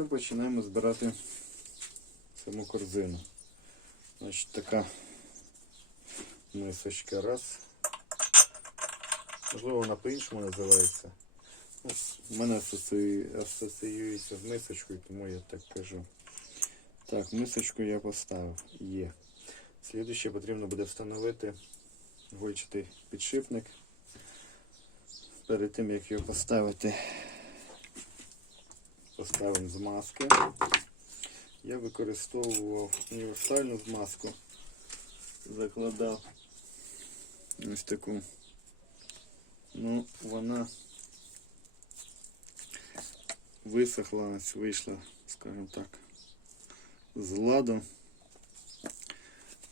тепер починаємо збирати саму корзину. Значить, така мисочка. Раз. Можливо, вона по-іншому називається. В мене асоціюється з мисочкою, тому я так кажу. Так, мисочку я поставив. Є. Слідуще потрібно буде встановити гольчатий підшипник. Перед тим як його поставити, поставимо змазки. Я використовував універсальну змазку. Закладав ось таку. Ну, вона висохла, вийшла, скажімо так, з ладу.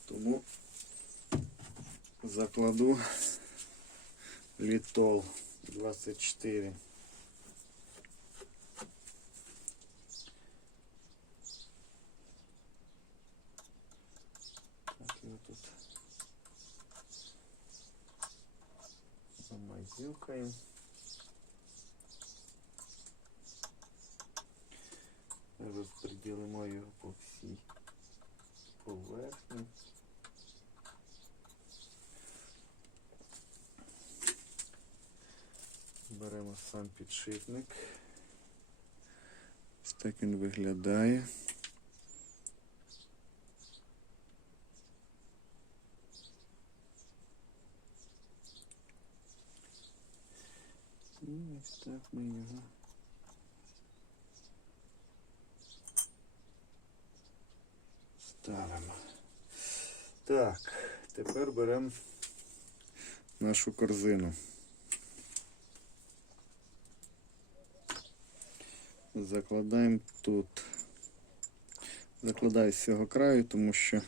Тому закладу літол 24. Так, його тут замазюкаємо. Розподілимо його по всій поверхні. Беремо сам підшипник. Ось так він виглядає. І ми його. Ставимо. Так, тепер беремо нашу корзину. Закладаємо тут. Закладаю з цього краю, тому що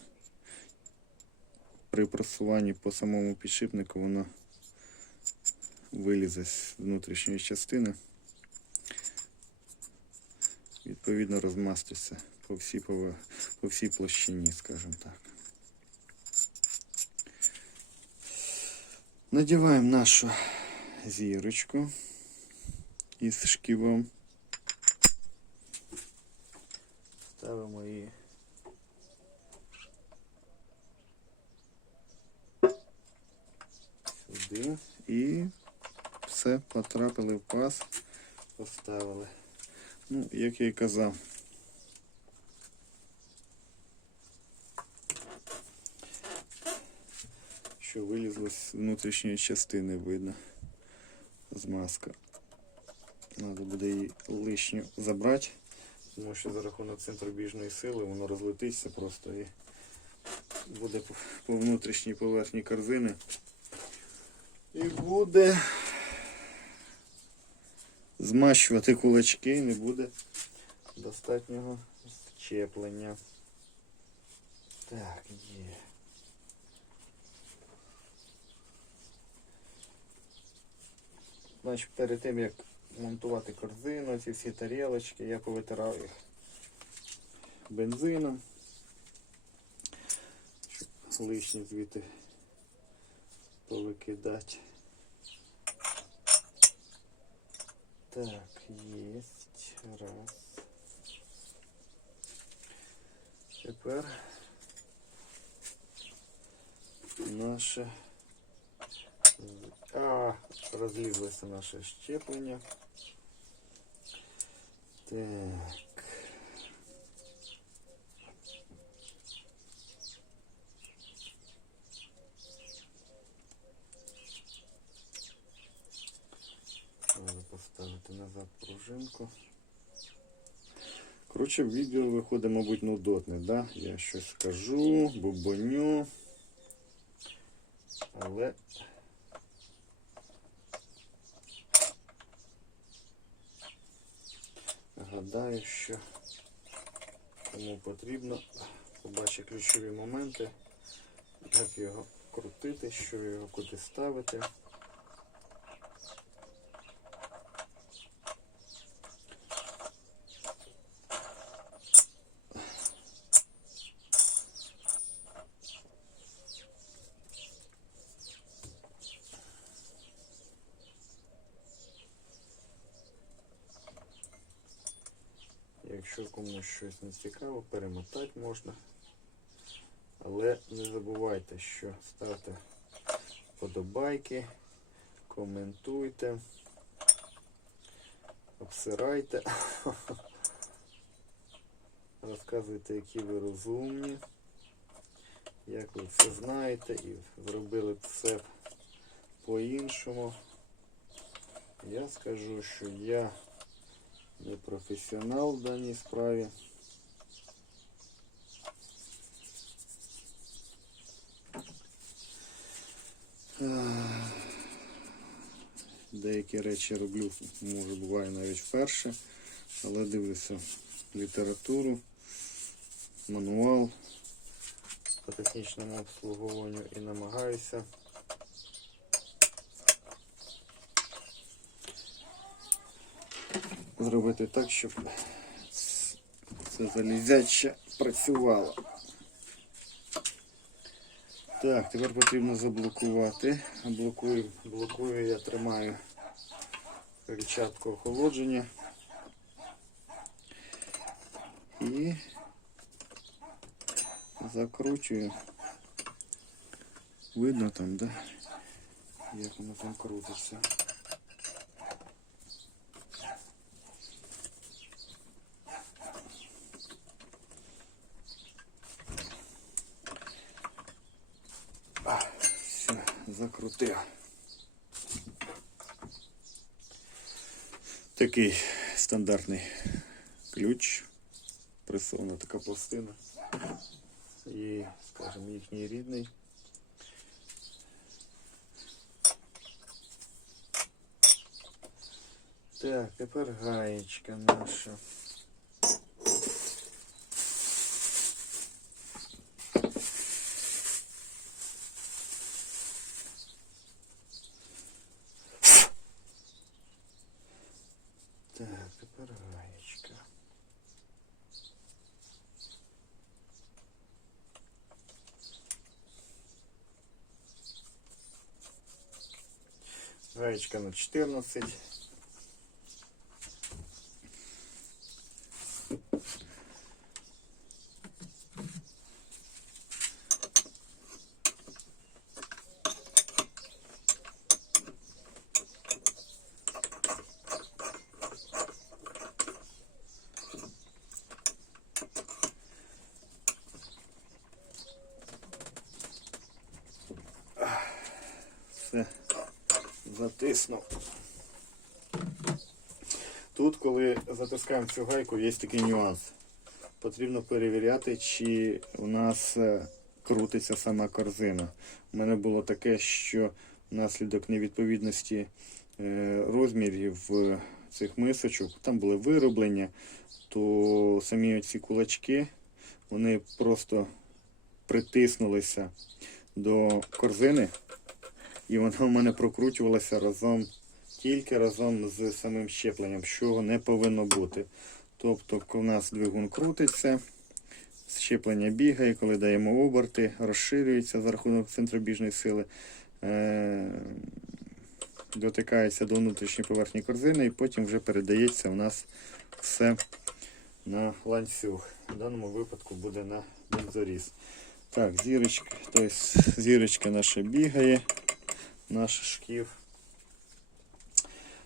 при просуванні по самому підшипнику воно вилізе з внутрішньої частини. Відповідно розмаститься по всій, пове- по всій площині, скажімо так. Надіваємо нашу зірочку із шківом. Ставимо її. Сюди і все потрапили в паз, поставили. Ну, як я і казав. Що вилізло з внутрішньої частини видно змазка. Треба буде її лишню забрати. Тому що за рахунок центробіжної сили воно розлетиться просто і буде по- внутрішній поверхні корзини. І буде змащувати кулачки не буде достатнього щеплення. Так, є. Значить, перед тим як монтувати корзину, ці всі тарілочки, я повитирав їх бензином, щоб лишні звідти повикидати. Так, єсть. Раз. Тепер наше а, розлізлося наше щеплення. Так. Назад пружинку. Коротше, відео виходить, мабуть, нудотне, да? Я щось скажу, бубоню. Але гадаю, що кому потрібно побачити ключові моменти, як його крутити, що його куди ставити. Комусь щось не цікаво, перемотати можна. Але не забувайте, що ставте подобайки, коментуйте, обсирайте, розказуйте, які ви розумні, як ви все знаєте і зробили все по-іншому. Я скажу, що я не професіонал в даній справі. Деякі речі роблю, може буває навіть вперше, але дивлюся літературу, мануал по технічному обслуговуванню і намагаюся зробити так, щоб це залізяче працювало. Так, тепер потрібно заблокувати. Блокую, блокую я тримаю перчатку охолодження. І закручую. Видно там, да? Як воно там крутиться. Все, закрутив. Такий стандартний ключ. Пресована така пластина. І, скажімо, їхній рідний. Так, тепер гаєчка наша. Так, тепер гаєчка. Гаечка на 14. Все, затиснув. Тут, коли затискаємо цю гайку, є такий нюанс. Потрібно перевіряти, чи у нас е, крутиться сама корзина. У мене було таке, що внаслідок невідповідності е, розмірів цих мисочок, там були вироблення, то самі ці кулачки вони просто притиснулися до корзини. І вона у мене прокручувалася разом тільки разом з самим щепленням, що не повинно бути. Тобто, у нас двигун крутиться, щеплення бігає, коли даємо оберти, розширюється за рахунок центробіжної сили, е- дотикається до внутрішньої поверхні корзини і потім вже передається у нас все на ланцюг. В даному випадку буде на бензоріз. Так, зірочка, тобто зірочка наша бігає наш шків.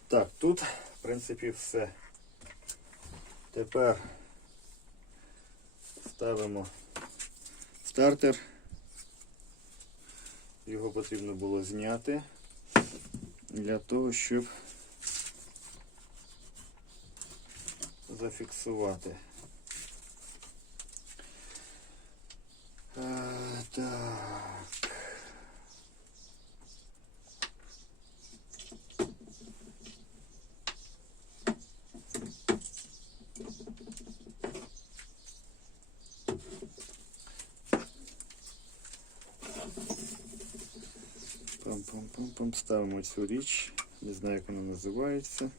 Так, тут, в принципі, все. Тепер ставимо стартер. Його потрібно було зняти для того, щоб зафіксувати. А, так. Пам-пам-пам-пам. Ставимо цю річ. Не знаю, як вона називається.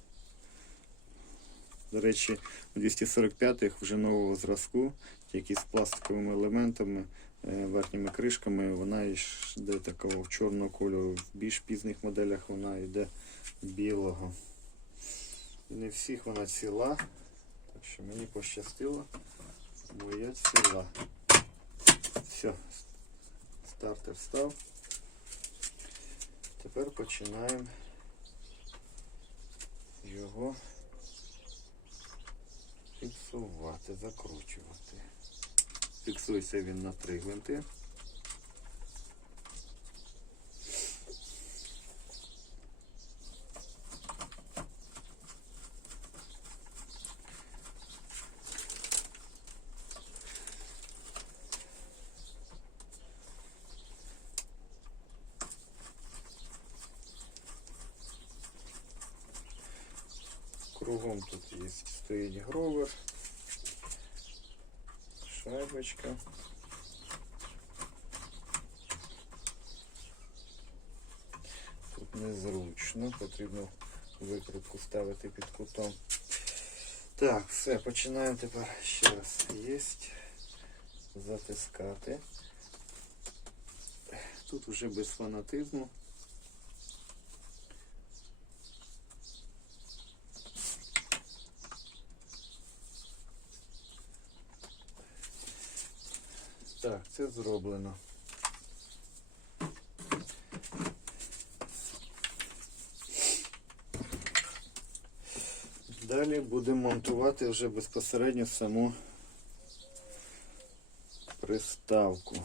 До речі, у 245-х вже нового зразку, тільки з пластиковими елементами, е, верхніми кришками, вона йде такого чорного кольору. В більш пізних моделях вона йде білого. І не всіх вона ціла, так що мені пощастило, бо я ціла. Все, стартер став. Тепер починаємо його фіксувати, закручувати. Фіксується він на три гвинти. Кругом тут є стоїть гровер, шайбочка. Тут незручно, потрібно викрутку ставити під кутом. Так, все, починаємо тепер ще раз єсть. Затискати. Тут вже без фанатизму. Так, це зроблено. Далі будемо монтувати вже безпосередньо саму приставку.